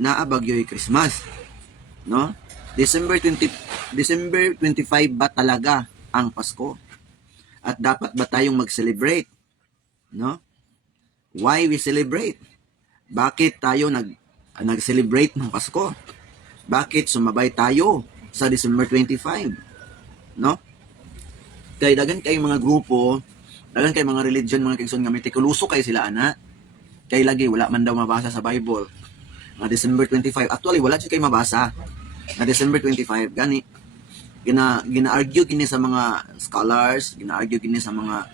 naa bagyo'y Christmas, no? December 25 ba talaga ang Pasko? At dapat ba tayong mag-celebrate, no? Why we celebrate? Bakit tayo nag-celebrate ng Pasko? Bakit sumabay tayo sa December 25, no? Kay dagan kay mga grupo, dagan kay mga religion, mga kigson nga mitikuloso kay sila ana. Kay lagi wala man daw mabasa sa Bible nga December 25. Actually wala siya kay mabasa na December 25 gani gina-argue kini sa mga scholars, gina-argue kini sa mga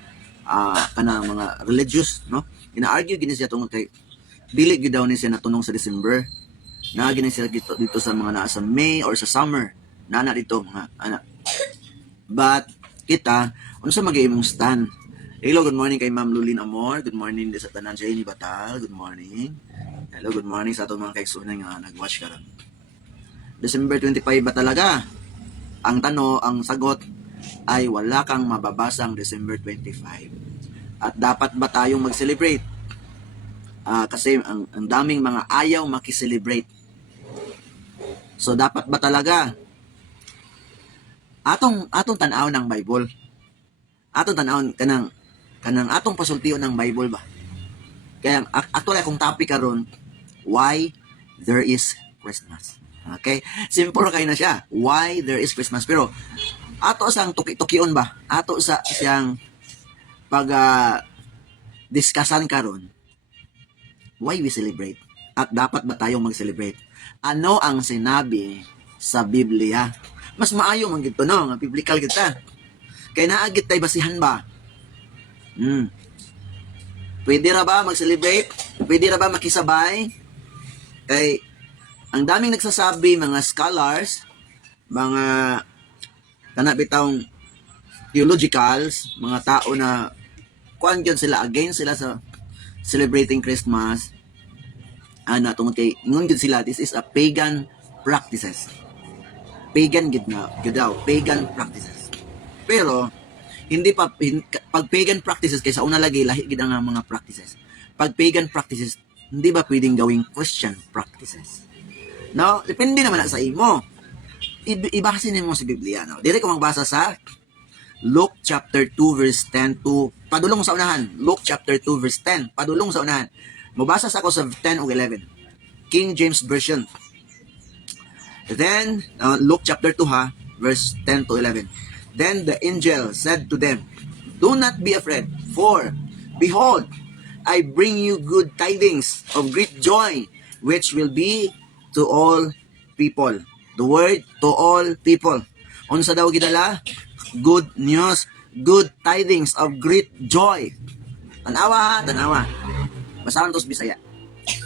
mga religious, no? Gina-argue kini siya tungod kay dili gyud daw ni siya natunong sa December. Na gini sila dito sa mga naa sa May or sa summer. Nana dito mga ana. But kita unsa mag-iimong stand? Hello, good morning kay Ma'am Lulin Amor. Good morning din sa tanan sa ini Batal. Good morning. Hello, good morning sa atong mga kaigsunan nga nag-watch karon. December 25 ba talaga? Ang sagot ay wala kang mababasang December 25. At dapat ba tayong mag-celebrate? Kasi ang daming mga ayaw makiselebrate. So dapat ba talaga? Atong tan-aw ng Bible. Atong tan-aw kanang atong pasultiyon ng Bible ba? Kaya actually akong topic karon, why there is Christmas. Okay? Simple kayo na siya. Why there is Christmas. Pero ato sang tuki-tukion ba? Ato sa siyang pag discussan karon, why we celebrate? At dapat ba tayong mag-celebrate? Ano ang sinabi sa Biblia? Mas maayo man gito no, nga biblical kita. Kay naagit tay basihan ba? Pwede ra ba mag-celebrate? Pwede ra ba makisabay? Kay ang daming nagsasabi, mga scholars, mga kanabitawng theologicals, mga tao na kuan gyud sila, against sila sa celebrating Christmas. Tungod kay ingon gyud sila, this is a pagan practices. Pagan gyud daw, pagan practices. Pero pag pagan practices kaysa una lagi lahi gid ang mga practices. Pag pagan practices, hindi ba pwedeng gawing Christian practices? No, depende naman na sa imo. Ibasa nimo sa Biblia, no. Dire ko magbasa sa Luke chapter 2 verse 10 to padulong sa unahan. Luke chapter 2 verse 10, padulong sa unahan. Mabasa sa ako sa 10 o 11. King James Version. Then Luke chapter 2 verse 10 to 11. Then the angel said to them, "Do not be afraid, for behold, I bring you good tidings of great joy, which will be to all people." The word to all people. Unsa daw gidala? Good news, good tidings of great joy. Tanawa. Basahan to sa Bisaya.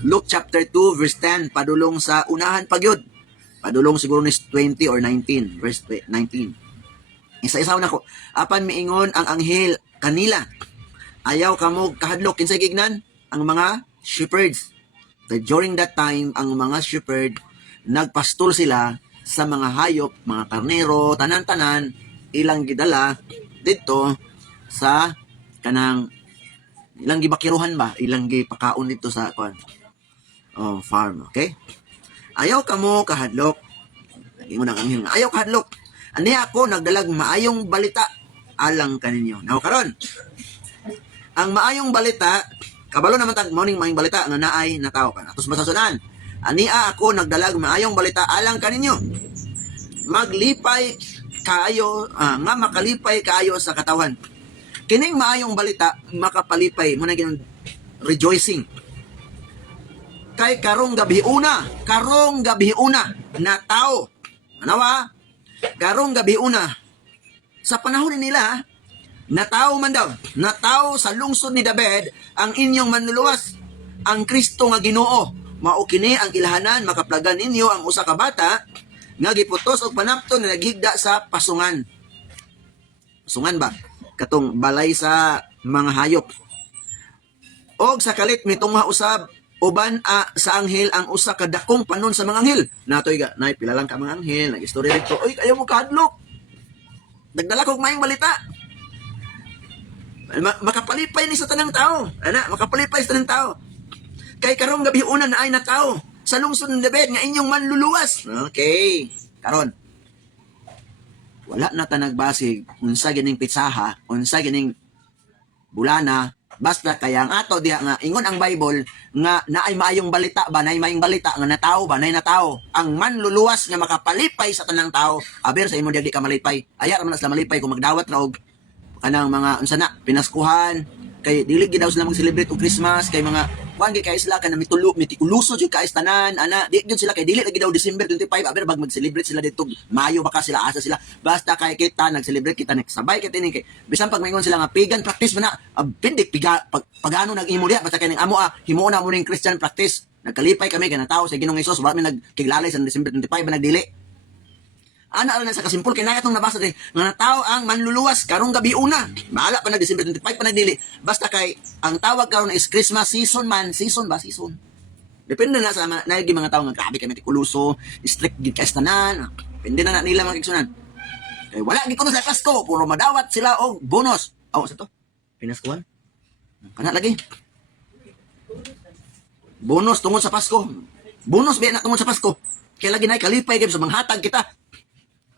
Luke chapter 2 verse 10 padulong sa unahan pagyud. Padulong siguro ni 20 or 19, verse 19. Isa-isa na ko. Apan miingon ang anghel kanila, ayaw kamo kahadlok kinsay gignan ang mga shepherds. During that time, ang mga shepherd, nagpastol sila sa mga hayop, mga karnero, tanan-tanan, ilang gidala dito sa kanang ilang gibakiruhan ba? Ilang gipakaon dito sa farm, okay? Ayaw kamo kahadlok. Ingon ang anghel, ayaw kahadlok. Ani ako nagdalag maayong balita alang kaninyo. Now karon, ang maayong balita kabalo naman tag morning maayong balita nga naay na tao kan. Atos masasunan. Ania ako nagdalag maayong balita alang kaninyo. Maglipay kaayo nga makalipay kaayo sa katawan. Kining maayong balita makapalipay mo na ginang rejoicing. Kay karong gabi una na tao. Anawa? Karong gabi una sa panahon nila natao man daw, natao sa lungsod ni David ang inyong manluluwas, ang Kristo nga Ginoo. Mao kini ang ilahanan, makaplagan ninyo ang usa ka bata nga giputos og panapton na naghigda sa pasungan. Pasungan ba? Katong balay sa mga hayop. Og sa kalit mitungha usab uban sa anghel ang usa ka dakong panon sa mga anghel. Natoy ga, nay pila lang ka mga anghel, nag-istorya dito. Oy, ayaw mo kahadlok. Nagdala kog maayong balita. Makapalipay ni sa tanang tao. Makapalipay sa tanang tao. Kay karong gabi una na ay na tao sa lungsod ng David nga inyong manluluwas. Okay. Karon, wala na ta nagbasig unsa gining pitsaha, unsa gining bulana, basta kaya ang ato diha nga ingon ang Bible nga naay maayong balita ba, naay maayong balita nga natao ba, naay natao. Ang manluluwas nga makapalipay sa tanang tao, aber sa imo di ka malipay. Aya ra man sila malipay kung magdawat na og kanang mga unsa na pinaskuhan, kay dili gid daw sila mag-celebrate og Christmas, kay mga kuan kay sila kana mitikuloso jud kay tanan ana di jud sila kay dili lagi daw December 25 aber bag mag-celebrate sila dito Mayo baka sila asa sila basta kay kita nag-celebrate kita sabay kay tini kay bisan pag maingon sila nga pagan practice man na pindik pagano nag-imo diha basta kay ning amo himo na mo ning Christian practice nagkalipay kami kana tao sa Ginoong Hesus wala mi nagkiglalay sa December 25 ba nagdili ana lang sa kasimpol kay na itong nabasa din nga tao ang manluluwas karong gabi una bahala pa na December 25 pa nagdili basta kay ang tawag karon is Christmas season man season depende na sa naigi mga tao nga grabe kay mitikuloso strict gid kay tanan depende na nila mga igsunan kay wala gid kuno sa Pasko puro madawat sila og bonus sa to pinaskuhan kana lagi bonus tungod sa Pasko bonus ba na tungod sa Pasko kay lagi na kalipay gyud sa manghatag kita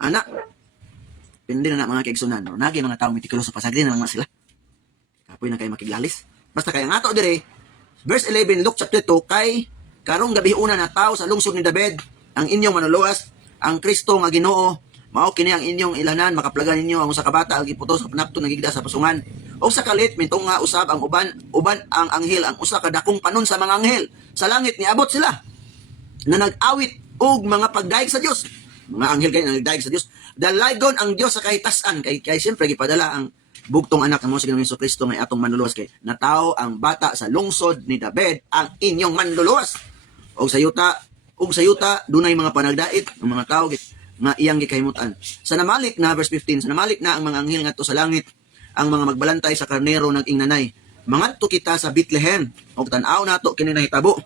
anak, hindi na mga kaigsunan. Nagi mga taong mitikuloso pasagrin na lang sila. Kapoy na kayo makiglalis. Basta kaya nga to dire, verse 11, Luke chapter 2, kay karong gabi una na tao sa lungsod ni David, ang inyong manuluwas, ang Kristo nga Ginoo, mao kini ang inyong ilanan, makaplagan ninyo ang usa ka bata ang giputos sa panapto nagigda sa pasungan. O sa kalit mintong nga usab ang uban ang anghel, ang usa ka dakong panon sa mga anghel. Sa langit niabot sila na nag-awit og mga pagdaig sa Dios. Mga anghel kayo nagdaig sa Dios. Dalaygon ang Dios sa kahitasan kay siyempre gipadala ang bugtong anak ng Ginoong Jesucristo nga atong manluluwas kay natao ang bata sa lungsod ni David ang inyong manluluwas. Og sa yuta dunay mga panagdait ng mga tao nga iyang gikahimutan. Sa namalik na verse 15, sa namalik na ang mga anghel ngadto sa langit, ang mga magbalantay sa karnero nag-ingnanay. Mangadto kita sa Bethlehem og tan-aw nato kini nahitabo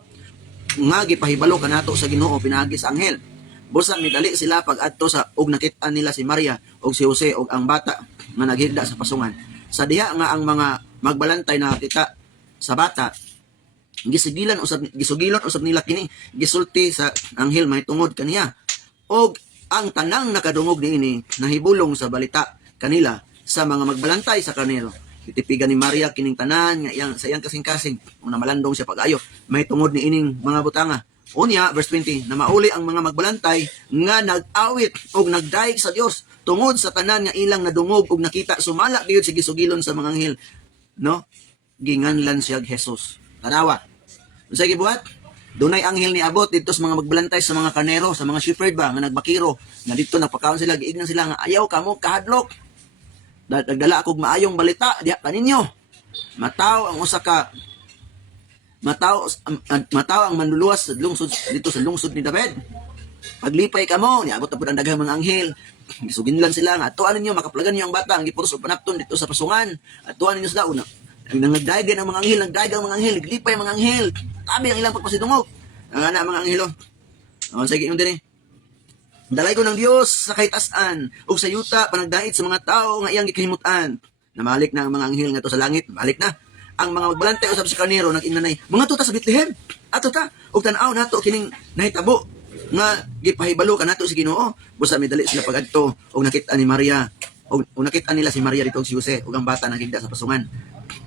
nga gipahibalo kanato sa Ginoo pinaagi sa anghel. Busa midali sila pag-adto sa og nakit-an nila si Maria og si Jose og ang bata nga naghigda sa pasungan. Sa diha nga ang mga magbalantay na kita sa bata gisugilan usab nila kini gisulti sa anghel may tungod kaniya. Og ang tanang nakadungog niini nahibulong sa balita kanila sa mga magbalantay sa karnero. Itipigan ni Maria kining tanan nga sa iyang kasing-kasing una malandong siya pag-ayo may tungod ni ining mga butanga. Unya, verse 20, na mauli ang mga magbalantay nga nag-awit o nagdaig sa Dios tungod sa tanan nga ilang nadungog o nakita sumala gayud sa gisugilon sa mga anghel. No? Ginganlan siya Jesus. Tanawa. Unsay gibuhat? Dunay anghel ni abot dito sa mga magbalantay sa mga karnero, sa mga shepherd ba, nga nagbakiro. Nga dito napakaon sila, giignan sila nga ayaw kamo kahadlok. Nagdala akong maayong balita, diha kaninyo. Mataw ang manluluwas sa lungsod dito sa lungsod ni David. Paglipay kamo, niabot na po ang daghang mga anghel. Gisuginlan sila nga atuan ninyo makaplagan niyo ang bata ang gipuros og panapton dito sa pasungan. Atuan ninyo sila una. Nagdaig ang mga anghel, naglipay ang mga anghel. Tabi ang ilang pagpasidungog. Ang ana mga anghel. Sige yun din eh. Dalay ko ng Dios sa kahitasan ug sa yuta panagdait sa mga tao nga iyang gikahimutan. Namalik na ang mga anghel nga to sa langit, balik na. Ang mga magbalantay usab sa karnero nag-ingnanay, mga tuta sa Bethlehem. Ato ta ug tan-aw nato kining nahitabo nga gipahibalo kanato si Ginoo. Busa midali sila pagadto ug nakita ni Maria ug nakita nila si Maria dito ug si Jose ug ang bata nagigda sa pasungan.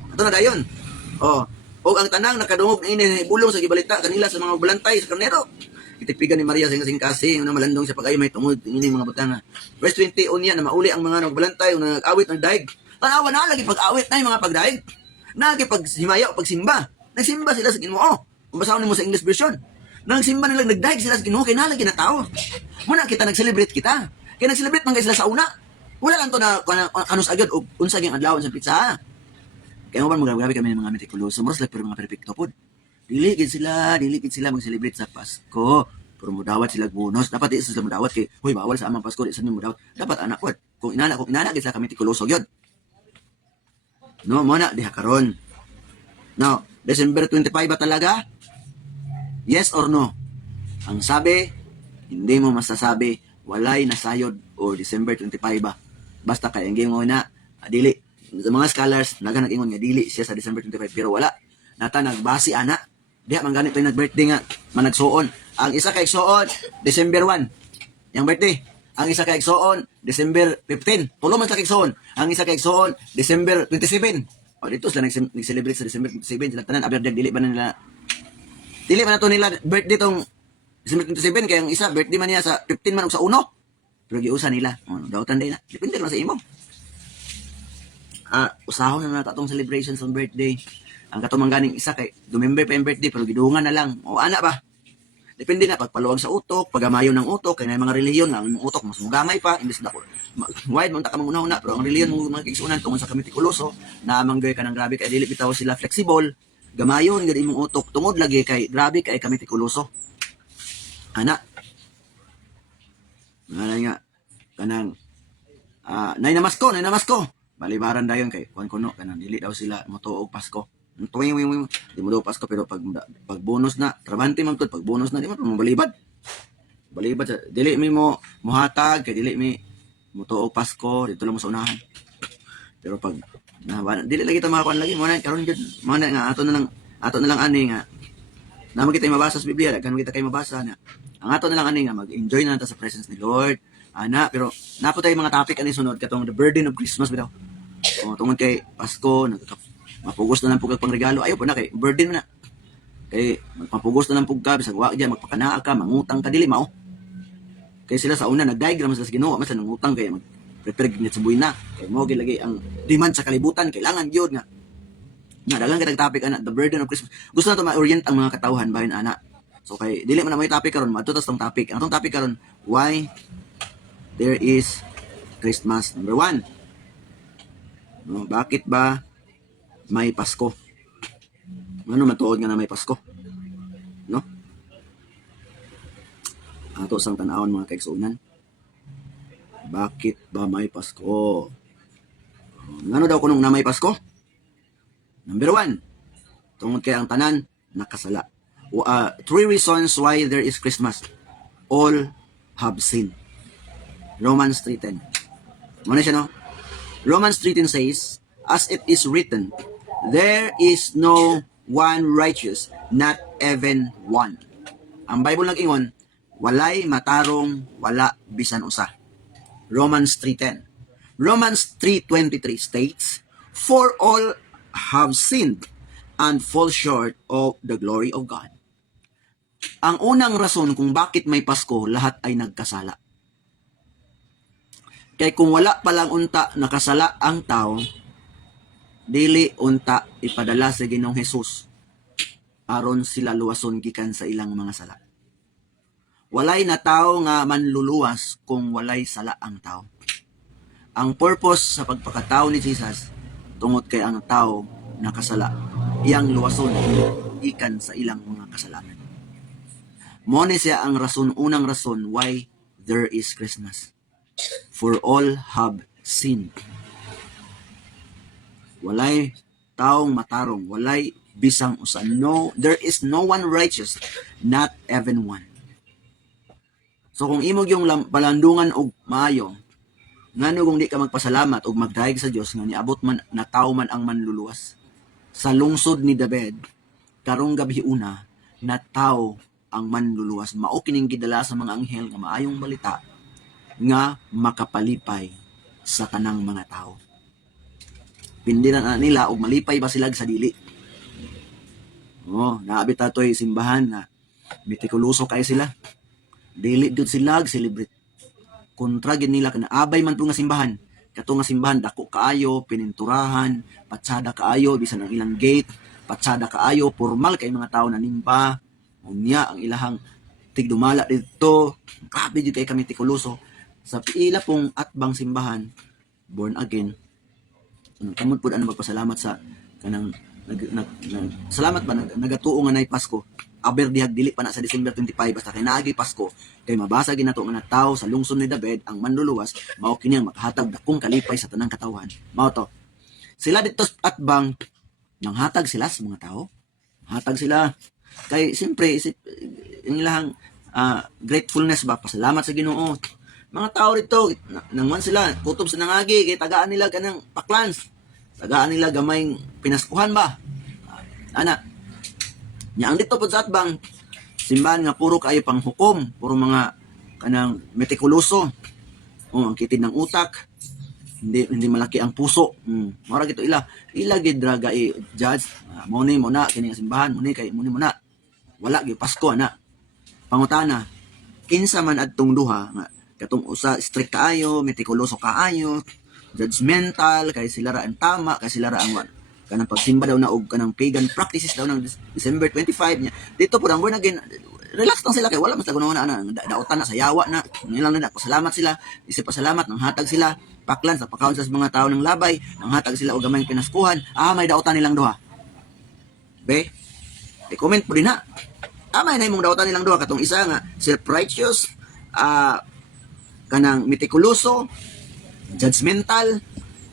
Ato na dayon. Ug ang tanang nakadungog na ini bulong sa gibalita kanila sa mga magbalantay sa karnero. Itipigan ni Maria sa kasing-kasing na malandong siya pag-ayo may tungod ini mga butanga. Verse 20 unya na mauli ang mga magbalantay ug nag-awit ng daig. Tanawa na lagi pag-awit na yung mga pagdaig. Nagipagsimaya o pagsimba. Nagsimba sila sa Ginoo. Kung basahon mo sa English version. Nagsimba nila, nagdaig sila sa Ginoo. Kaya nalagi na tao. Muna kita, nag-celebrate kita. Kaya nag-celebrate man kayo sila sa una. Wala lang to na kanus agad o unsag yung adlawan sa pizza. Kaya mo ba magabi kami ng mga metikuloso. Moros lang pero mga perfecto po. Diligid sila mag-celebrate sa Pasko. Pero mudawat sila bonus. Dapat di sila mudawat kay, huy, bawal sa amang Pasko. Di sila mudawat. Dapat anak ko. Kung inana sila kami metikuloso yun. No, muna, diha karon. Now, December 25 ba talaga? Yes or no? Ang sabi, hindi mo masasabi, walay nasayod o December 25 ba? Basta kaya ang mo na, dili. Sa mga scholars, nag-ingon nga dili siya sa December 25, pero wala. Nata nagbasi ana. Diha man ganito yung nag-birthday nga, managsuon. Ang isa kay igsoon December 1, yang birthday. Ang isa kay igsoon December 15. Tulo man sa igsoon. Ang isa kay igsoon December 27. O dito sila nag-celebrate sa December 27 sila tanan aber dili ba na nila to nila birthday tong December 27 kay ang isa birthday man niya sa 15 man ug sa 1. Pero giusa nila. Dautan day na. Depende lang sa imo. Usahon na natong celebration sa birthday. Ang katumang ganing isa kay November pa yung birthday pero gidungan na lang. O ana ba? Depende na pagpaluwag sa utok, pagamayo ng utok, kay na mga relihiyon nga ang utok mas mugamay pa imbes na wide man ta ka manguna-una pero ang relihiyon mo mga kigsunan tungod sa kamitikuloso na manggay ka ng grabe kay dili bitaw sila flexible, gamayon gid imong utok tungod lagi kay grabe kay kamitikuloso. Ana. Nga kanang nay namasko. Balibaran dayon kay kuno kanang dili daw sila motuog Pasko. Tuwing di mo daw Pasko pero pag bonus na trabante man tud pag bonus na di mo balibad sa dili mi mo muhatag kay dili mi motuog Pasko dito lang mo sa unahan pero pag dili lagi ta makakuan lagi mo na karon jud mo na nga ato na lang ani nga naman kita mabasa sa Biblia kan kita kay mabasa na ang ato na lang ani nga mag-enjoy na ta sa presence ni Lord ana pero napo tay mga topic ani sunod katong the burden of Christmas bitaw tungod kay Pasko mapugos na lang pug pang regalo ayo po na kay burden na kay magpapugos na lang pug ka bisag wa diyan magpakanaa ka mangutang ka dili mao kay sila sa una nag-diagram sila sa Ginoo mas nangutang kay mag-prepare gid sa buhay na kay mo gilagi ang demand sa kalibutan kailangan gyud nga daghang kada topic ana the burden of Christmas gusto na to ma-orient ang mga katawhan bahin ana so kay dili man na may topic karon madto tong topic ang topic karon why there is Christmas number 1 bakit ba may Pasko? Ano matuod nga na may Pasko? No? Ato sang tanawon mga kaigsuonan. Bakit ba may Pasko? Ngano daw kunong na may Pasko? Number 1. Tungod kay ang tanan nakasala. 3 reasons why there is Christmas. All have sinned. Romans 3:10. Ano siya no? Romans 3:10 says, as it is written, there is no one righteous, not even one. Ang Bible nag-ingon, walay matarong, wala bisan usa. Romans 3:10. Romans 3:23 states, for all have sinned and fall short of the glory of God. Ang unang rason kung bakit may Pasko, lahat ay nagkasala. Kaya kung wala palang unta nakasala ang tao, dili unta ipadala sa Ginoong Hesus aron sila luwason gikan sa ilang mga sala. Walay na tao nga manluluwas kung walay sala ang tao. Ang purpose sa pagpakatao ni Jesus tungod kay ang tao nakasala, iyang luwason gikan sa ilang mga kasalanan. Mo ni siya ang unang rason why there is Christmas. For all have sinned. Walay taong matarong, walay bisang usa. No, there is no one righteous, not even one. So kung imog yung balandungan og maayo, ngano kung di ka magpasalamat og magdaig sa Dios nga niabot man na tao man ang manluluwas. Sa lungsod ni David, karong gabi una, na tao ang manluluwas. Mao kining gidala sa mga anghel nga maayong balita nga makapalipay sa tanang mga tao. Pindiran na nila og malipay ba sila sa dili. Naabit atoy simbahan na mitikuloso kay sila. Dili gud sila celebrate. Kontra gid nila kana abay man po nga simbahan. Kato nga simbahan dako kaayo, pininturahan, patsada kaayo bisan ang ilang gate, patsada kaayo, formal kay mga tao na nimba. Unya ang ilahang tigdumala dito. Grabe gid kay kami tikuloso. Sa pila pong atbang simbahan, born again, kamot po ano magpasalamat sa kanang salamat ba nagatuo nga nay Pasko aber dihag dili pa na sa December 25 basta kay naagi Pasko kay mabasa ginato nga tawo sa lungsod ni David ang manluluwas mao kini ang maghatag dakong kalipay sa tanang katawhan mao to sila dito atbang nang hatag sila sa mga tao hatag sila kay siyempre ang ilang gratefulness ba pasalamat sa Ginoo mga tao rito nangwan sila kutob sa nangagi kay tagaan nila kanang paklans tagaan nila gamayng pinaskuhan ba ana nya ang dito pod sa atbang simbahan nga puro kayo pang hukom, puro mga kanang metikuloso. Ang kitid ng utak, hindi malaki ang puso. Mara gito ila gid draga i-judge. Mo na kini nga simbahan, mo na. Wala gyud Pasko ana. Pangutana, kinsa man adtong duha nga katong usa strict kaayo, metikuloso kaayo, judgmental kay sila ra ang tama, kay sila ra ang kanang pagsimba daw na og kanang pagan practices daw ng December 25 niya. Dito po ang born again, relax lang sila kay wala mas tagunaw na daotan na sa yawa na. Nilang na pasalamat sila, isip pasalamat nang hatag sila paklan sa pakaon sa mga tao ng labay, nang hatag sila og gamay pinaskuhan. May daotan nilang duha. Be, i-comment po din ha. May na imong daotan nilang duha katong isa nga self-righteous, kanang metikuloso, judgmental,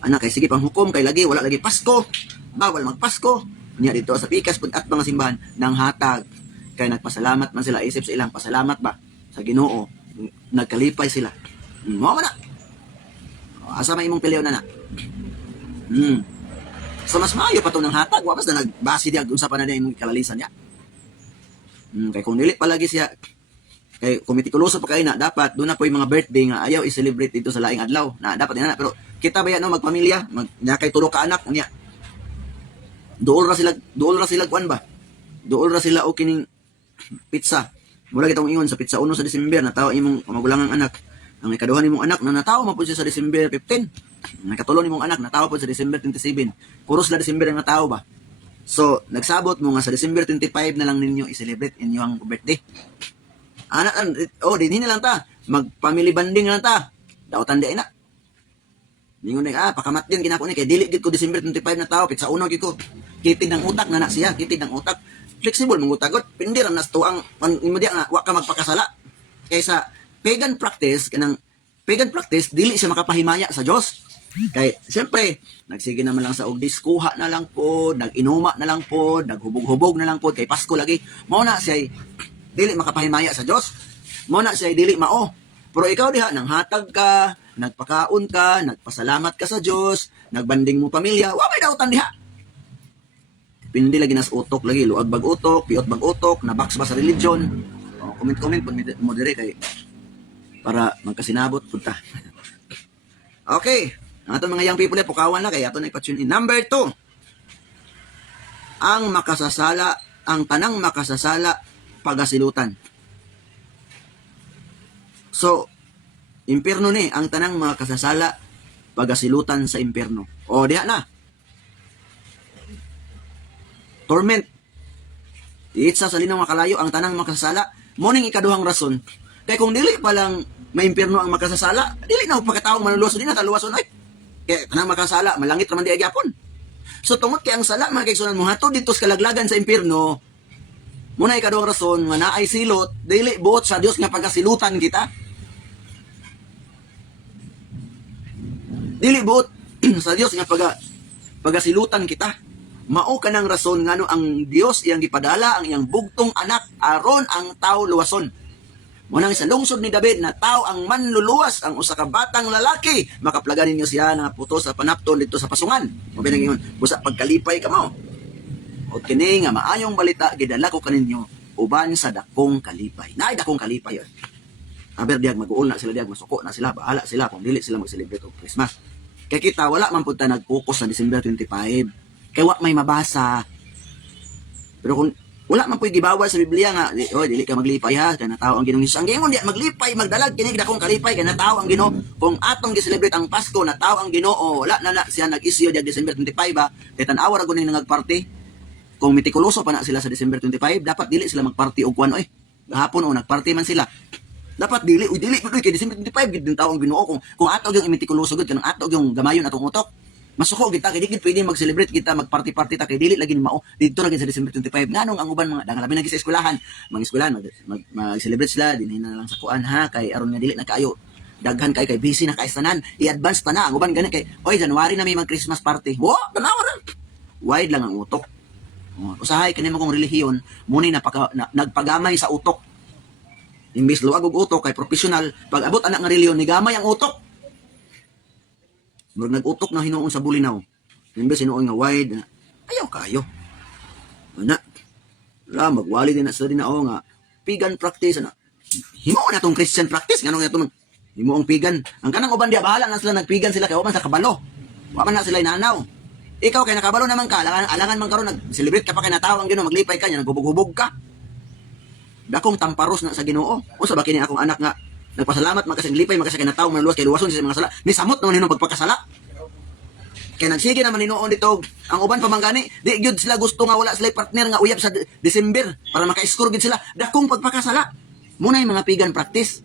anak kay sige pang hukom kay lagi wala lagi Pasko, bawal magpasko. Niya dito sa pikas pud at mga simbahan nang hatag kay nagpasalamat man sila, isip sa ilang pasalamat ba sa Ginoo, nagkalipay sila. Mo na. Asa may imong piliyon na. So mas maayo pa to ng hatag, wa basta nagbase diag unsa pa na imong kalalisan niya. Kay kung dili palagi siya kay kumitikuloso pa kay na dapat doon na po yung mga birthday nga ayaw i-celebrate dito sa laing adlaw na dapat na pero kita ba yan no magpamilya kay tulo ka anak unya duol ra sila kuan ba duol ra sila o kining pizza mula kitong ingon sa pizza 1 sa December nataw imong magulangang anak ang ikaduha nimong anak na nataw man pud siya sa December 15 ang ikatulo nimong anak nataw pud sa December 27 puro sila December ang nataw ba so nagsabot mo nga sa December 25 na lang ninyo i-celebrate inyong birthday. Din lang ta. Mag-family bonding lang ta. Daotan di na. Ningon na, pakamat din kinako ni kay dili gid ko December 25 na tao, pizza uno gid ko. Kitid ng utak na siya, kitid ng utak. Flexible mong utagot, pindi ra nas tuang imodya nga wa ka magpakasala. Kaysa pagan practice dili siya makapahimaya sa Dios. Kay siyempre, nagsige naman lang sa og diskuha na lang po, nag-inuma na lang po, naghubog-hubog na lang po kay Pasko lagi. Mao na siya dili makapahimaya sa Dios. Mo na siya dili mao. Pero ikaw diha nang hatag ka, nagpakaon ka, nagpasalamat ka sa Dios, nagbanding mo pamilya, wa may dautan diha. Pindi lagi nas utok lagi, luag bag utok, piot bag utok, nabaks ba sa religion. Comment pud mo dire kay para magkasinabot pud ta. Okay, ato mga young people pukawan na kay ato na ipa-tune in. Number 2. Ang tanang makasasala pagasilutan. So, impierno ni ang tanang mga kasasala pagasilutan sa impierno. O diha na. Torment. Itsa sa linaw nga kalayo ang tanang makasasala. Moning ikaduhang rason. Kaya kung dili pa lang may impierno ang makasasala, dili na pagkataong manuluwason din na taluwason ay. Kaya tanang makasasala, malangit raman di agyapon. So tungod kay ang sala mga kaigsunan mo hatod dito sa kalaglagan sa impierno, muna ikaduhang rason nga naay silot, dili buot sa Dios nga pagasilutan kita. Dili buot sa Dios nga pagasilutan kita. Mao kanang rason ngano ang Dios iyang gipadala ang iyang bugtong anak aron ang tao luwason. Munang sa lungsod ni David na tao ang manluluwas ang usa ka batang lalaki, makaplagan ninyo siya nga puto sa panapton dito sa pasungan. Mo binangingon, busa pagkalipay ka mo. O kini nga maayong balita gidala ko kaninyo uban sa dakong kalipay. Naay dakong kalipay yun. Aber diag mag-uol na sila diag masuko na sila, bahala sila kung dili sila mag-celebrate og Christmas. Kay kita wala man pud ta nag-focus sa December 25. Kay wa may mabasa. Pero kung wala man pud gibawal sa Biblia nga dili ka maglipay ha kay natao ang Ginoo Hesus. Ang gingon di maglipay magdalag kini dakong kalipay kay natao ang Ginoo. Kung atong gi-celebrate ang Pasko natao ang Ginoo, wala na siya nag-issue diag December 25 ba. Kay tan-awa ra gud ning nagparty. Kung mitikuloso pa na sila sa December 25, dapat dili sila magparty og kuan oy. Gahapon o nagparty man sila. Dapat dili kay December 25 gid din tawo ang Ginoo kung ato yung mitikuloso gud kanang ato yung gamayon atong utok. Masuko kita kay dili pwede mag-celebrate kita magparty-party ta kay dili lagi mao dito ra gid sa December 25. Nganong ang uban mga labi lagi sa eskwelahan, mga eskwelahan mag-celebrate sila dinhi na lang sa kuan ha kay aron nga dili na kaayo daghan kay busy na kay tanan i-advance ta na ang uban gani kay oy January na may mag Christmas party. Wo, tanawa ra. Wide lang ang utok. Usahay kani mo kong relihiyon muni nagpagamay sa utok. Imbis luwag og utok kay professional, pag abot anak nga relihiyon ni gamay ang utok. Murag nag-utok na hinuon sa bulinaw. Imbis hinuon nga wide, ayaw kayo. Ana. La magwali din na sa dinao nga pagan practice na. Himo na tong Christian practice nganong atong himo ang pagan. Ang kanang uban diya bahala na sila nagpigan sila kay uban sa kabalo. Wa man na sila inanaw. Ikaw kay nakabalo naman ka, alangan man karon nag-celebrate ka pa kay natawang Ginoo, maglipay ka nya, naghubog-hubog ka. Dakong tamparos na sa Ginoo. Unsa ba kini akong anak nga nagpasalamat magkasing lipay magkasing natawang man luwas kay luwason sa mga sala. Ni samot naman hinong pagpakasala. Kaya nagsige naman hinoon dito ang uban pamanggani, di gyud sila gusto nga wala sila partner nga uyab sa December para maka-score gid sila. Dakong pagpakasala. Muna yung mga pagan practice.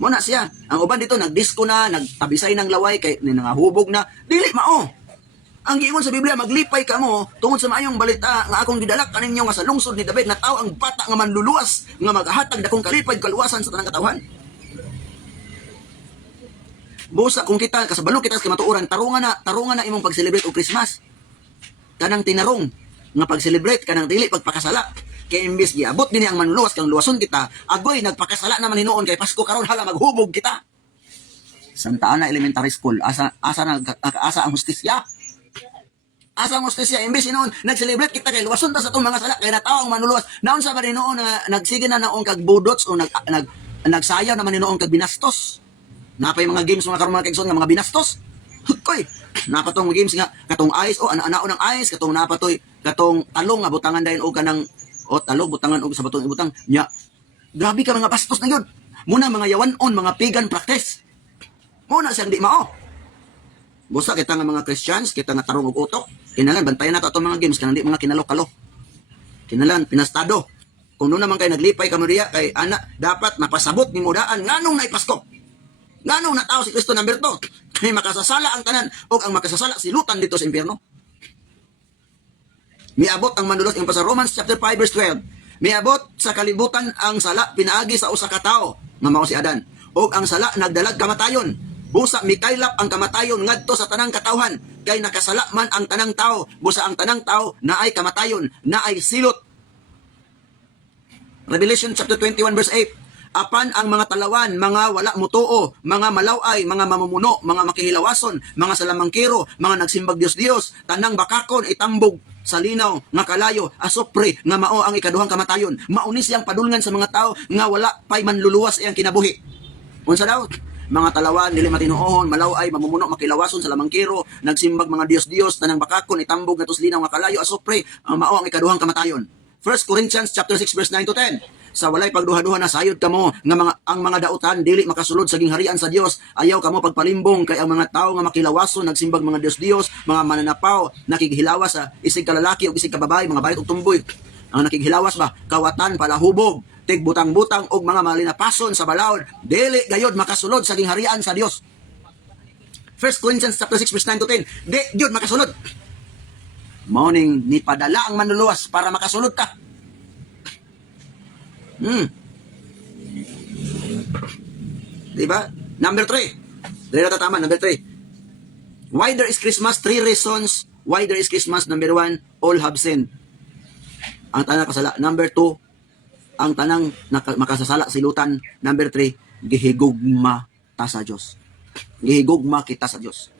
Muna siya. Ang uban dito nagdisco na, nagtabisay ng laway kay nangahubog na, dili mao. Ang giingon sa Biblia, maglipay ka mo tungod sa maayong balita nga akong gidalak kaninyo nga sa lungsod ni David na tao ang bata nga manluluwas nga maghatag dakong kalipay kaluwasan sa tanang katawhan. Busa kung kita kasabalo kita sa matuoran tarungan na imong pag-celebrate og Christmas. Kanang tinarong nga pag-celebrate kanang dili pagpakasala. Kay imbis giabot dinhi ang manluwas kang luwason kita, agoy nagpakasala naman hinuon kay Pasko karon hala maghubog kita. Santa Ana Elementary School, asa ang hustisya. Asa ang hustisya imbis hinuon nag-celebrate kita kay luwason ta sa tong mga sala kay nataong manluluwas. Naon sa ba hinuon na nagsige na naong kag budots o nagsayaw naman hinuon kag binastos. Napay mga games mga karon mga kaigsoon nga mga binastos. Koy, napatong games nga katong ice o anao ng ice katong napatoy katong talong nga butangan dayon og kanang o talong butangan og sa batong ibutang nya. Grabe ka mga bastos na gyud. Muna mga yawanon mga pagan practice. Muna siyang di mao. Busa kita nga mga Christians, kita nga tarong og utok. Kinalan bantayan nato atong mga games kanang di mga kinalo-kalo. Kinalan pinastado. Kung no naman kay naglipay kamo diya kay ana dapat mapasabot ni mudaan nganong nay Pasko. Nganong natao si Kristo number 2? May makasasala ang tanan o ang makasasala silutan dito sa impyerno. Miabot ang mandulos yung sa Romans chapter 5 verse 12. Miabot sa kalibutan ang sala pinaagi sa usa ka tawo, nga mao si Adan. O ang sala nagdalag kamatayon. Busa mikaylap ang kamatayon ngadto sa tanang katawhan kay nakasala man ang tanang tao. Busa ang tanang tao naay kamatayon, naay silot. Revelation chapter 21 verse 8. Apan ang mga talawan, mga wala mutuo, mga malaway, mga mamumuno, mga makihilawason, mga salamangkiro, mga nagsimbag Dios-Dios, tanang bakakon, itambog, sa linaw, nga kalayo, asopre, nga mao ang ikaduhang kamatayon. Maunis siyang padulngan sa mga tao, nga wala pa'y manluluwas iyang kinabuhi. Unsa daw? Mga talawan, dili matinuohon, malaway, mamumuno, makilawason, salamangkiro, nagsimbag mga Dios-Dios, tanang bakakon, itambog, nga linaw, nga kalayo, asopre, mao ang ikaduhang kamatayon. 1 Corinthians chapter 6 verse 9 to 10. Sa walay pagduha-duha na sayod kamo nga ang mga dautan dili makasulod sa gingharian sa Dios. Ayaw kamo pagpalimbong kay ang mga tawo nga makilawason nagsimbag mga Dios-Dios, mga mananapaw, nakighilawas sa isig kalalaki ug isig kababaye, mga bayot ug tumboy. Ang nakighilawas ba kawatan palahubog, tigbutang-butang og mga malinapason sa balaod, dili gayod makasulod sa gingharian sa Dios. 1 Corinthians chapter 6 verse 9 to 10. Di gyud makasulod. Morning ni padala ang manluluwas para makasulod ka. Diba? Number 3. Dali na tama, number 3. Why there is Christmas? 3 reasons why there is Christmas. Number 1, all have sinned. Ang tanang kasala. Number 2, ang tanang makasasala silutan. Number 3, gihigugma ta sa Diyos. Gihigugma kita sa Diyos.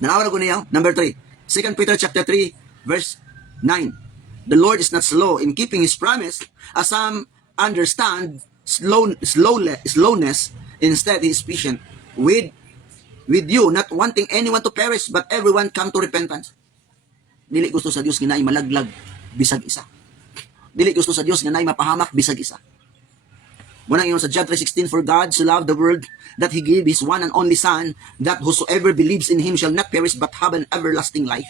Nanawa ko niya. Number 3. 2 Peter chapter 3 verse 9. The Lord is not slow in keeping His promise, as some understand slowness. Instead, He is patient with you, not wanting anyone to perish, but everyone come to repentance. Dili gusto sa Dios nga naay malaglag bisag isa. Dili gusto sa Dios nga naay mapahamak bisag isa. Muna ingon sa John 3:16, for God so loved the world that He gave His one and only Son, that whosoever believes in Him shall not perish but have an everlasting life.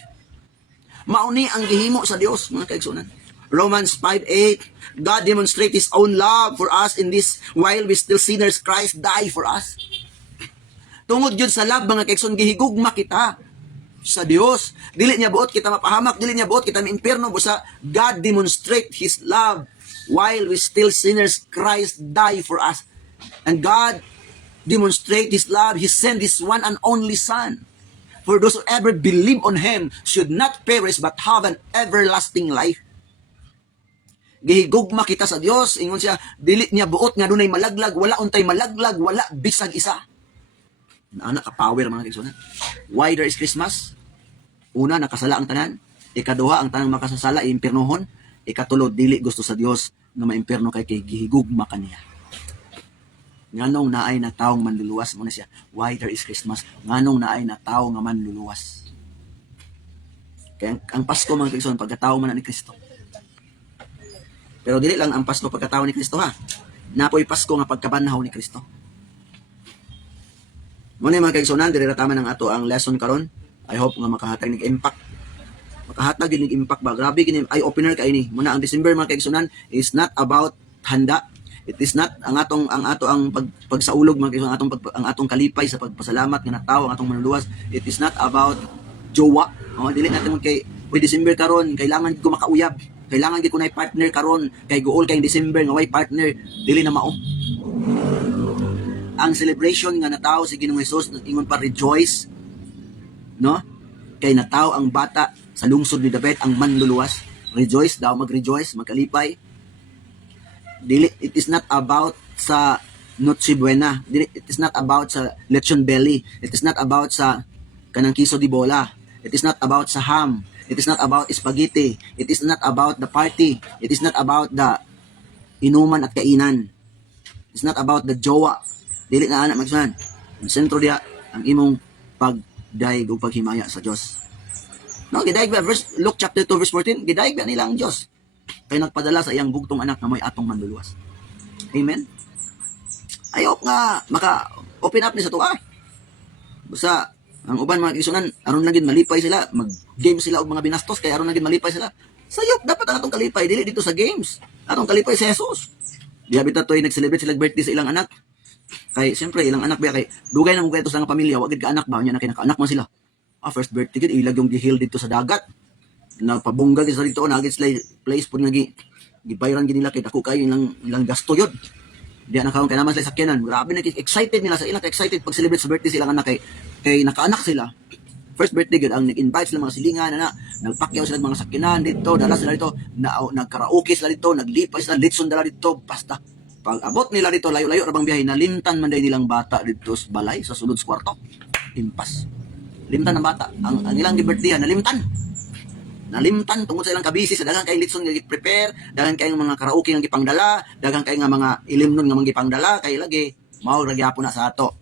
Mauni ang gihimo sa Dios, mga kaigsunan. Romans 5:8, God demonstrate His own love for us in this, while we still sinners, Christ died for us. Tungod yun sa love, mga kaigsunan, gihigugma kita sa Dios. Dili niya buot kita mapahamak, dili niya buot kita ma-impierno, busa God demonstrate His love. While we still sinners, Christ died for us. And God demonstrate His love. He sent His one and only Son. For those who ever believe on Him should not perish but have an everlasting life. Gihigugma kita sa Dios. Ingon siya, dili niya buot nga dunay malaglag, wala untay malaglag, wala bisag isa. Anak ka power mga kaibigan. Why there is Christmas? Una, nakasala ang tanan. Ikaduha, ang tanang makasasala, impiernohon. Ikatulod, dili gusto sa Dios nga maimpierno kay gihigugma kaniya. Nganong naay na taong manluluwas mo na siya. Why there is Christmas? Nganong naay na tao nga manluluwas. Kaya ang Pasko mga kaigsoon pagkatao man na ni Kristo. Pero dili lang ang Pasko pagkatao ni Kristo ha. Napoy Pasko nga pagkabanhaw ni Kristo. Muna mga kaigsunan, dili ra tama ng ato ang lesson karon. I hope nga makahatag nig impact. Makahatag ning impact ba? Grabe kini eye opener kay ni. Muna ang December mga kaigsunan is not about handa. It is not ang pagsaulog mga kaigsunan, ang atong kalipay sa pagpasalamat nga natawo ang atong manluluwas. It is not about jowa. Dili natin kay December karon, kailangan ko makauyab. Kailangan gid ko nay partner karon kay gool kay December nga way partner, dili na mao. Ang celebration nga natawo si Ginoong Hesus ingon pa rejoice, no? Kay natawo ang bata sa lungsod ni David ang manluluwas. Rejoice daw, mag-rejoice, magkalipay. Dili, it is not about sa Noche Buena. It is not about sa lechon belly. It is not about sa kanang queso di bola. It is not about sa ham. It is not about spaghetti. It is not about the party. It is not about the inuman at kainan. It's not about the jowa. Dili na anak magsunan. Ang sentro diya ang imong pagdaig o paghimaya sa Dios. No, gidaig ba Luke chapter 2 verse 14, gidaig ba nila ang Dios kay nagpadala sa iyang bugtong anak na may atong manluluwas. Amen. I hope nga maka open up ni sa tuwa. Basta ang uban mga kaigsunan, aron lang gid malipay sila, mag-game sila og mga binastos kay aron lang gid malipay sila. Sayop dapat ang atong kalipay dili dito sa games. Atong kalipay si Jesus. Diya bitaw toy nag-celebrate sila birthday sa ilang anak. Kay siyempre ilang anak ba kay dugay na mo kay sa nga pamilya, wa gid ka anak ba nya na kay naka-anak man sila. First birthday gid ilag yung gihil dito sa dagat. Nagpabungga gid sa dito na gid sila place pud nga gibayran gid nila kay dako kay ilang gasto yun. Diya na karon kay naman sila sakyanan. Grabe na excited nila sa ilang excited pag celebrate sa birthday silang anak kay nakaanak sila. First birthday gid ang nag-invite sila mga silingan na nagpakyaw sila mga sakyanan dito, dala sila dito, nagkaraoke sila dito, naglipay sila litson dala dito, basta pag abot nila dito layo-layo ra bang biyahe nalimtan man day nilang bata dito sa balay sa sulod sa kwarto. Impas. Limtan ng bata. Ang ilang birthday nalimtan tungod sa ilang kabisi sa daghang kay litson nga gi-prepare, daghang kay mga karaoke nga gipangdala, daghang kay nga mga ilimnon nga mga gipangdala kay lagi mao ra gyapon na sa ato.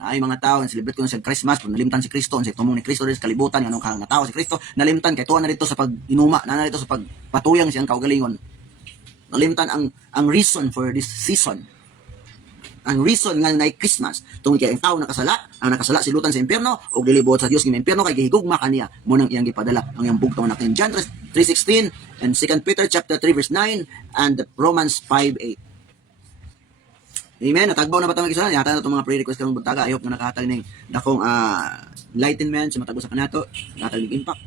Ay mga tao celebrate ko na sa Christmas, pag nalimtan si Kristo, sa tumong ni Kristo sa kalibutan nga kang natawo si Kristo, nalimtan kay tuwa na dito sa pag-inuma, na dito sa pagpatuyang siyang kaugalingon. Nalimtan ang reason for this season. Ang reason nga na Christmas tungod kay ang tao ang nakasala silutan sa impierno og dilibot sa Dios nga impierno kay gihigugma kaniya mo nang iyang gipadala ang iyang bugtong anak in John 3:16 and 2 Peter chapter 3 verse 9 and Romans 5:8. Amen. Natagbaw na ba tayo mag-isa? Yata na itong mga prayer request karong buntaga. I hope na nakahatag ng dakong enlightenment sa matagbo sa kanato. Nakahatag ng impact.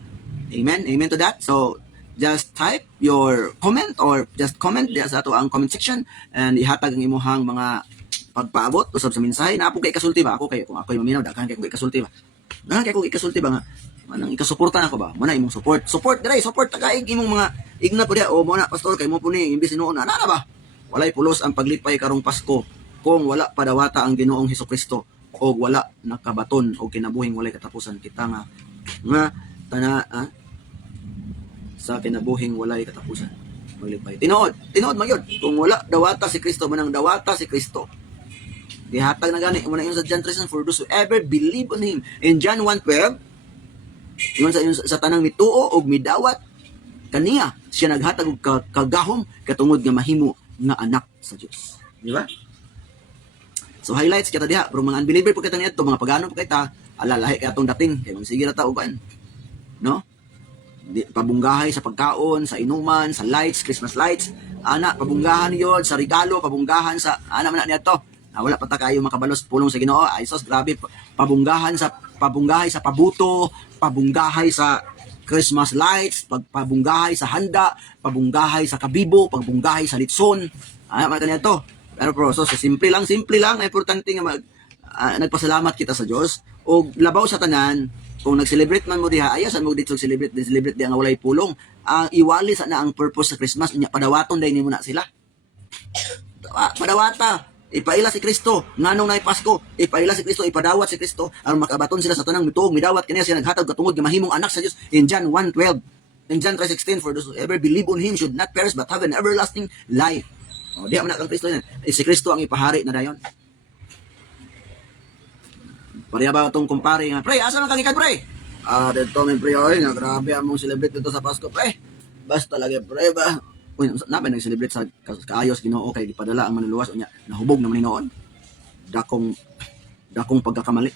Amen. Amen to that. So, just type your comment or just comment diya sa ato ang comment section and ihatag ang imuhang mga pagpaabot usab sa mensahe. Na ako kay kasulti ba? Kung ako'y maminaw, daghan kay ko ikasulti ba? Daghan kay ko ikasulti ba nga? Manang ikasuportan ako ba? Muna imong support. Support tagaig imong mga ignat po diya. O muna pastor kay mo po ni imbis noon na ba? Walay pulos ang paglipay karong Pasko kung wala padawata ang Ginoong Hesukristo o wala nakabaton o kinabuhing walay katapusan kita nga sa kinabuhing walay katapusan maglipay. Tinuod magyod kung wala dawata si Kristo manang dawata si Kristo. Gihatag na gani mo na sa John 3 for those who ever believe on him. In John 1:12 ingon sa tanang mituo og midawat kaniya siya naghatag og kagahom katungod nga mahimo nga anak sa Dios. Di ba? So highlights kita diha, pero mga unbeliever po kita niadto, mga pagano po kita, alalahi kay atong dating, kay sige ra ta uban. No? Pabunggahay sa pagkaon, sa inuman, sa lights, Christmas lights, ana pabunggahan yon sa regalo, pabunggahan sa ana man niadto. Wala pa ta kayo makabalos pulong sa Ginoo. Ay sos grabe pabunggahay sa pabuto, pabunggahay sa Christmas lights, pabunggahay sa handa, pabunggahay sa kabibo, pabunggahay sa litson. Ana man niadto. Pero so simple lang, importante nga nagpasalamat kita sa Dios o labaw sa tanan kung nag-celebrate man mo diha, ayasan mo dito celebrate di nga walay pulong. Ang iwali sa na ang purpose sa Christmas nya padawaton day nimo na sila. Padawata, ipaila si Kristo, nganong nay Pasko, ipaila si Kristo, ipadawat si Kristo, ang makabaton sila sa tanang mituog midawat kaniya siya naghatag katungod nga mahimong anak sa Dios in John 1:12. In John 3:16, for those who ever believe on Him should not perish but have an everlasting life. O, di man na kang Kristo yan. Si Kristo ang ipahari na dayon. Pareha ba itong kumpare nga, pre, asa man kang ikan, pre? Dito may pre, oy, nga grabe among celebrate dito sa Pasko, pre. Basta talaga, pre, ba? Uy, namin nag-celebrate sa kaayos, Ginoo, kay ipadala ang manluluwas, unya, nahubog naman ni noon. Dakong pagkakamali.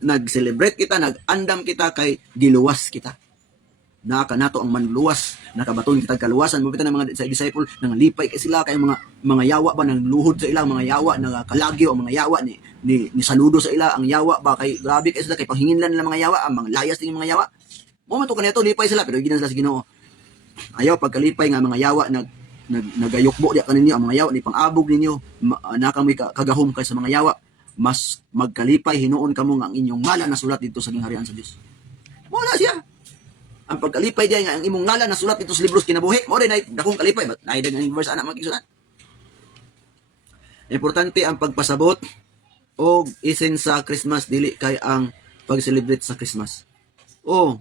Nag-celebrate kita, nag-andam kita kay giluwas kita. Naka nato ang manluwas, nakabaton kita kaluwasan mo ng mga sa disciple nang lipay kay sila kay mga yawa ba nang luhod sa ila, mga yawa nang kalagyo, ang mga yawa ni saludo sa ila, ang yawa ba kay grabe kay sila kay panghinginlan nila mga yawa, ang mga layas ning mga yawa. Mo man to kanito lipay sila pero ginan sila sa Ginoo. Ayaw pagkalipay nga mga yawa nagayukbo diya kaninyo, ang mga yawa ni pang-abog ninyo, nakamoy kagahom kay sa mga yawa. Mas magkalipay hinuon kamo nga ang inyong ngalan na sulat dito sa gingharian sa Dios. Wala siya. Ang pagkalipay diay nga ang imong ngalan na sulat dito sa libros kinabuhi, mo rin ay dakong kalipay, but naay dagang verse ana magigsulat. Importante ang pagpasabot o isen sa Christmas dili kay ang pag-celebrate sa Christmas.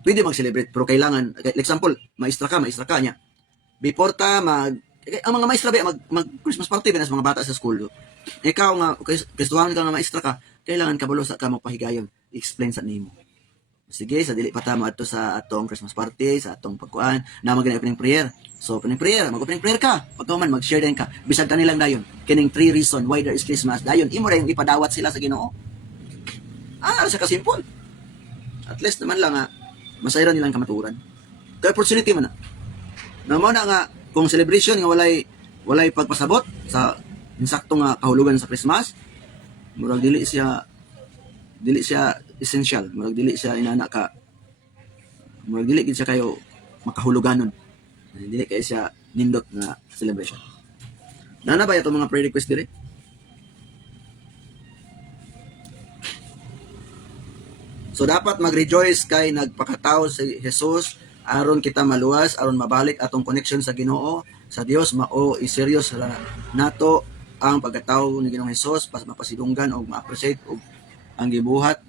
Pwede mag-celebrate pero kailangan, example, maestra ka niya. Before ta ang mga maestra ba mag Christmas party ba sa mga bata sa school. Ikaw nga Kristohan ka nga maestra ka, kailangan kabalo sa ka magpahigayon, explain sa nimo. Sige, sa dili pa ta mo adto sa atong Christmas party, sa atong pagkuan, na magana opening prayer. So opening prayer, mag-opening prayer ka. Pagka man mag-share din ka. Bisag kanilang dayon, kining 3 reason why there is Christmas. Dayon imo ra yung ipadawat sila sa Ginoo. Sa kasimple. At least naman lang masayra nilang kamaturan. Kay opportunity man na. Namo na nga kung celebration nga walay pagpasabot sa insakto nga kahulugan sa Christmas, murag dili siya essential, murag dili siya inana ka, murag dili gid siya kayo makahuluganon, dili kay siya nindot na celebration. Nana ba itong mga prayer request dire? So dapat mag-rejoice kay nagpakatao si Jesus aron kita maluwas, aron mabalik atong connection sa Ginoo, sa Dios, mao i-serious nato ang pagkatao ni Ginoong Hesus, mapasidunggan o ma-appreciate og ang gibuhat.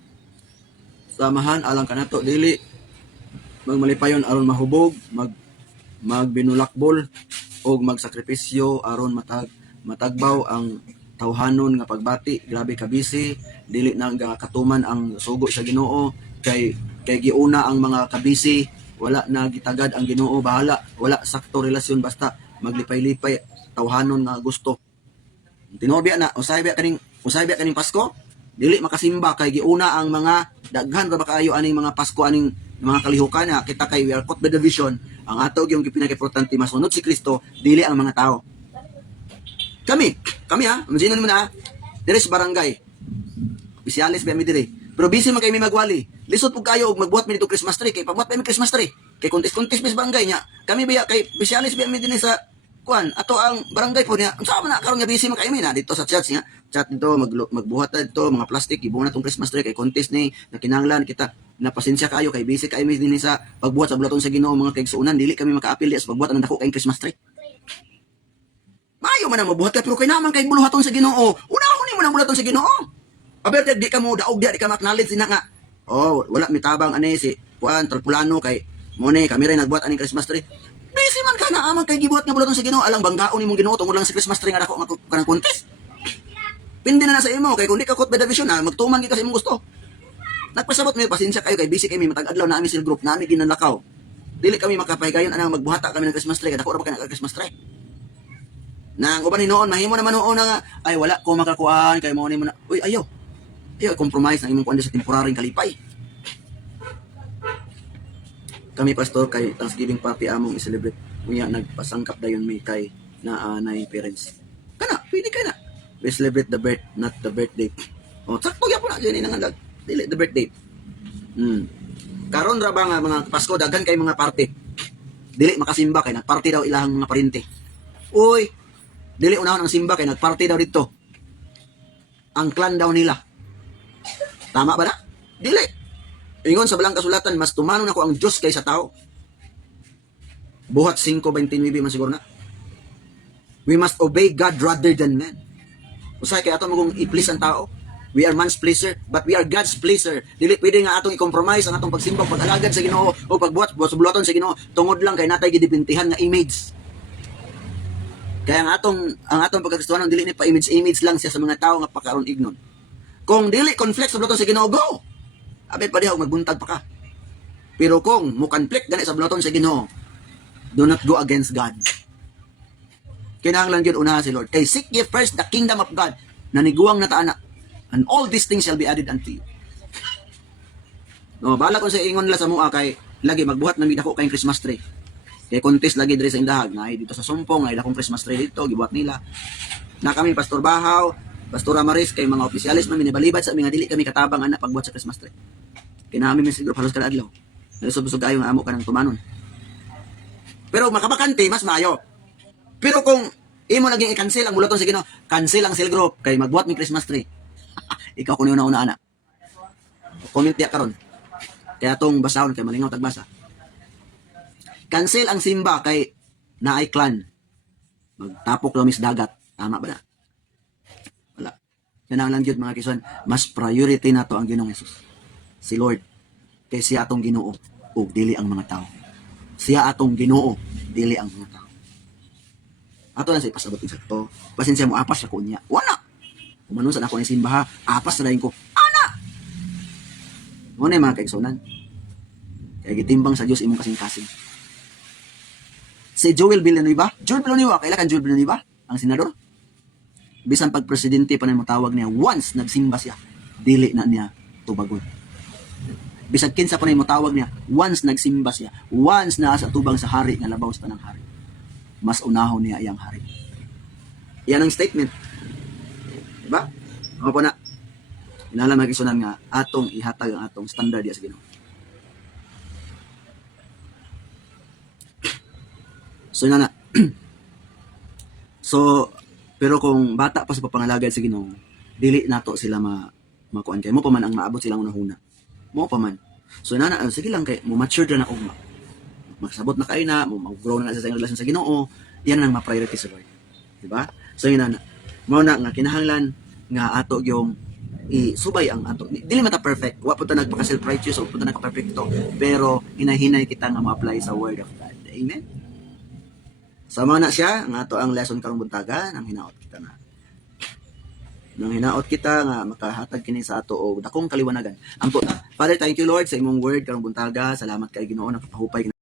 Samahan alang kanato dili magmalipayon aron mahubog, magbinulakbol og magsakripisyo aron matagbaw ang tawhanon nga pagbati. Grabe ka busy, dili na katuman ang sugo sa Ginoo kay giuna ang mga kabisi, wala na gitagad ang Ginoo, bahala, wala sakto relasyon, basta maglipay-lipay tawhanon nga gusto. Tinobya na usay ba kaning Pasko, dili makasimba kay giuna ang mga daghan ra ba kaayo aning mga Pasko, aning mga kalihukan na kita kay we are caught by the vision. Ang ato yung pinaka-importante masunod si Kristo, dili ang mga tao. Kami imagine mo na dire sa barangay, opisyalis ba mi dire, pero busy man kay mi magwali, lisod pug kayo og magbuhat mi dito Christmas tree, kay pagbuhat pa mi Christmas tree kay kontes bis barangay niya, kami biya kay opisyalis ba mi dinhi sa kuan ato ang barangay po niya. Unsa man na karon nga busy man kay mi na dito sa chat dito magbuhat ta dito mga plastic, ibong na tong Christmas tree kay contest ni nakinahanglan kita. Napasensya kayo kay busy kay mi dinhi sa pagbuhat sa bulaton sa Ginoo, mga kaigsuonan, dili kami makaapil sa pagbuhat ng dako kay Christmas tree. Mayo man na mabuhat ka pero kay naman kay buluhaton sa Ginoo. Unahon nimo nang buluhaton sa Ginoo. Aber di ka mo daog di ka maknowledge din nga. Wala mitabang ani si kuan Trapulano kay mo ni kami ray nagbuhat aning Christmas tree. Busy man ka na amang kay gibuhat nga bulaton sa Ginoo, alang banggaon nimong Ginoo tungod lang sa Christmas tree nga dako nga kanang contest. Pindi na sa imo kay kun di ka caught by the vision magtuman gyud ka sa imong gusto. Nagpasabot mi pasensya kayo kay busy kay mi matag adlaw na ami sil group nami ginanlakaw. Dili kami makapahigayon anang magbuhata kami ng Christmas tree kay dako ra ba ka Christmas tree. Nang uban hinoon mahimo naman noon nga ay wala ko makakuan kay mo ni mo na uy ayo compromise nang imong kuan sa temporaryong kalipay. Kami pastor kay Thanksgiving party among i-celebrate, unya nagpasangkap dayon mi kay naanay parents kana pwede ka na we celebrate the birth not the birthday. Sakto gyapon na dili nang dili the birthday. Karon ra ba nga mga Pasko daghan kay mga party, dili makasimba kay nagparty daw ilahang mga parente. Uy, dili unahon ang simba kay nagparty daw dito ang clan daw nila. Tama ba na? Dili. Ingon sa balang kasulatan, mas tumanon ako ang Diyos kaysa tao. Buhat 5:29 man siguro na. We must obey God rather than man. Usay kay ato magong i-please ang tao. We are man's pleaser, but we are God's pleaser. Dili pwede nga atong i-compromise ang atong pagsimba, pag-alagad sa Ginoo o pagbuhat sa Ginoo tungod lang kay natay gidipintihan nga image. Kaya ang atong pagkakristohanon dili ni pa image lang siya sa mga tao nga pakaron ignon. Kung dili conflict sa bulaton sa Ginoo, go. Abi pa diha magbuntag pa ka. Pero kung mo conflict gani sa bulaton sa Ginoo, do not go against God. Kinahanglan gyud unaha si Lord. Kay seek ye first the kingdom of God. Naniguang na taana. And all these things shall be added unto you. No, bala ko sa ingon la sa mua kay lagi magbuhat nang dako kay Christmas tree. Kay contest lagi diri sa indahag na dito sa Sumpong ay dakong Christmas tree dito gibuhat nila. Na kami Pastor Bahaw, Pastor Amaris kay mga opisyalis man minibalibat sa mga dili kami katabang ana pagbuhat sa Christmas tree. Kinahami mi siguro halos kada adlaw. Nagsubsug kayo nga amo kanang tumanon. Pero makabakante mas maayo. Pero kung imo naging i-cancel ang bulaton sa Ginoo, cancel ang cell group kay magbuhat mi Christmas tree. Ikaw kuno una ana. Comment diya karon. Kaya atong basahon kay malingaw tagbasa. Cancel ang simba kay naay clan. Magtapok lang mis dagat. Tama ba na? Wala. Yan lang gyud mga kisuan, mas priority na to ang Ginoong Hesus. Si Lord kay siya atong Ginoo ug dili ang mga tao. Siya atong Ginoo dili ang mga tao. Ato na sa ipasabot sa to. Pasensya mo apas sa kunya. Wala. Kumanon sa ako ni simbaha, apas na dahin ko. Ana! Muna mga kaigsunan. Kaya gitimbang sa Diyos imong kasing-kasing. Si Joel Villanueva, kailan Joel Villanueva? Ang senador? Bisan pag presidente pa na matawag niya, once nagsimba siya, dili na niya tubagon. Bisan kinsa pa na matawag niya, once nagsimba siya, once na sa tubang sa hari, nga labaw sa tanang hari. Mas unahon niya iyang hari. Yan ang statement. Diba? Ako po na. Inalam magisunan nga atong ihatag ang atong standard diya sa Ginoo. So na. So pero kung bata pa sa papangalagad sa Ginoo, dili nato sila makuan kay mo pa man ang maabot silang unahuna. Mo pa man. So na sige lang kay mo mature na ugma. Magsabot na kay na, mo mag-grow na sa relasyon sa Ginoo, yan ang ma-priority sa Lord. Diba? So yun na. Mao na nga kinahanglan nga ato yung isubay ang ato. Dili mata perfect. Wa pud ta nagpaka self-righteous o pud ta nagka-perfecto, pero hinahinay kita nga ma-apply sa word of God. Amen. Sama na siya nga ato ang lesson karong buntaga nang hinaot kita na. Nang hinaot kita nga makahatag kini sa ato og dakong kaliwanagan. Ang Father, thank you Lord sa imong word karong buntaga. Salamat kay Ginoo nagpahupay